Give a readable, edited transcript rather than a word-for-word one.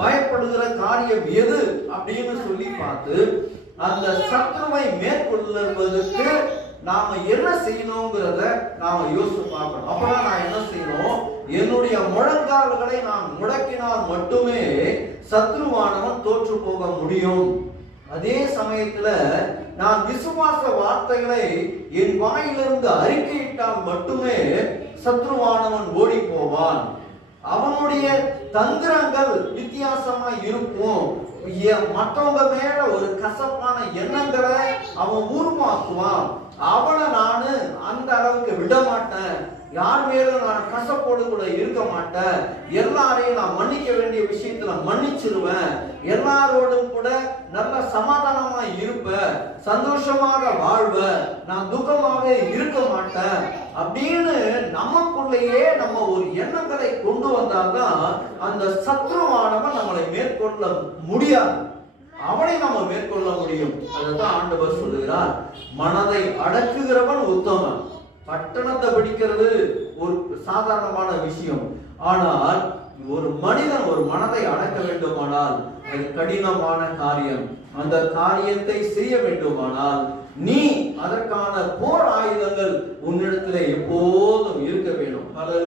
பயப்படுகிற காரியம் எது அப்படின்னு சொல்லி பார்த்து அந்த சத்துருவை மேற்கொள்வதற்கு நாம என்ன செய்யணுங்கிறத நாம யோசிச்சு பார்க்கணும். அப்பதான் நான் என்ன செய்யணும், என்னுடைய முழங்கால்களை நான் முடக்கினால் மட்டுமே சத்ருவானவன் தோற்று போக முடியும். அதே சமயத்துல நான் விசுவாச வார்த்தைகளை என் வாயிலிருந்து அறிக்கையிட்டால் மட்டுமே சத்ருவானவன் ஓடி போவான். அவனுடைய தந்திரங்கள் வித்தியாசமா இருக்கும். மற்றவங்க மேல ஒரு கசப்பான எண்ணங்களை அவன் உருவாக்குவான். அவனை நானு அந்த அளவுக்கு விட மாட்டேன். யார் மேலும் நான் கசப்போடு கூட இருக்க மாட்டேன். எல்லாரையும் நான் மன்னிக்க வேண்டிய விஷயத்துல மன்னிச்சிருவேன். எல்லாரோடும் கூட நல்ல சமாதானமா இருப்பேன், சந்தோஷமாக வாழ்வேன், நான் துக்கமாக இருக்க மாட்டேன் அப்படின்னு நமக்குள்ளேயே நம்ம ஒரு எண்ணங்களை கொண்டு வந்தால்தான் அந்த சத்ருவானவன் நம்மளை மேற்கொள்ள முடியாது. அவனை நம்ம மேற்கொள்ள முடியும். அதுதான் ஆண்டவர் சொல்லுகிறார், மனதை அடக்குகிறவன் உத்தமன். பட்டணத்தை பிடிக்கிறது ஒரு சாதாரணமான விஷயம். ஆனால் ஒரு மனிதன் ஒரு மனதை அடக்க வேண்டுமானால் அது கடினமான காரியம். அந்த காரியத்தை செய்ய வேண்டுமானால் நீ அதற்கான போர் ஆயுதங்கள் உன்னிடத்திலே எப்போதும் இருக்க வேண்டும்.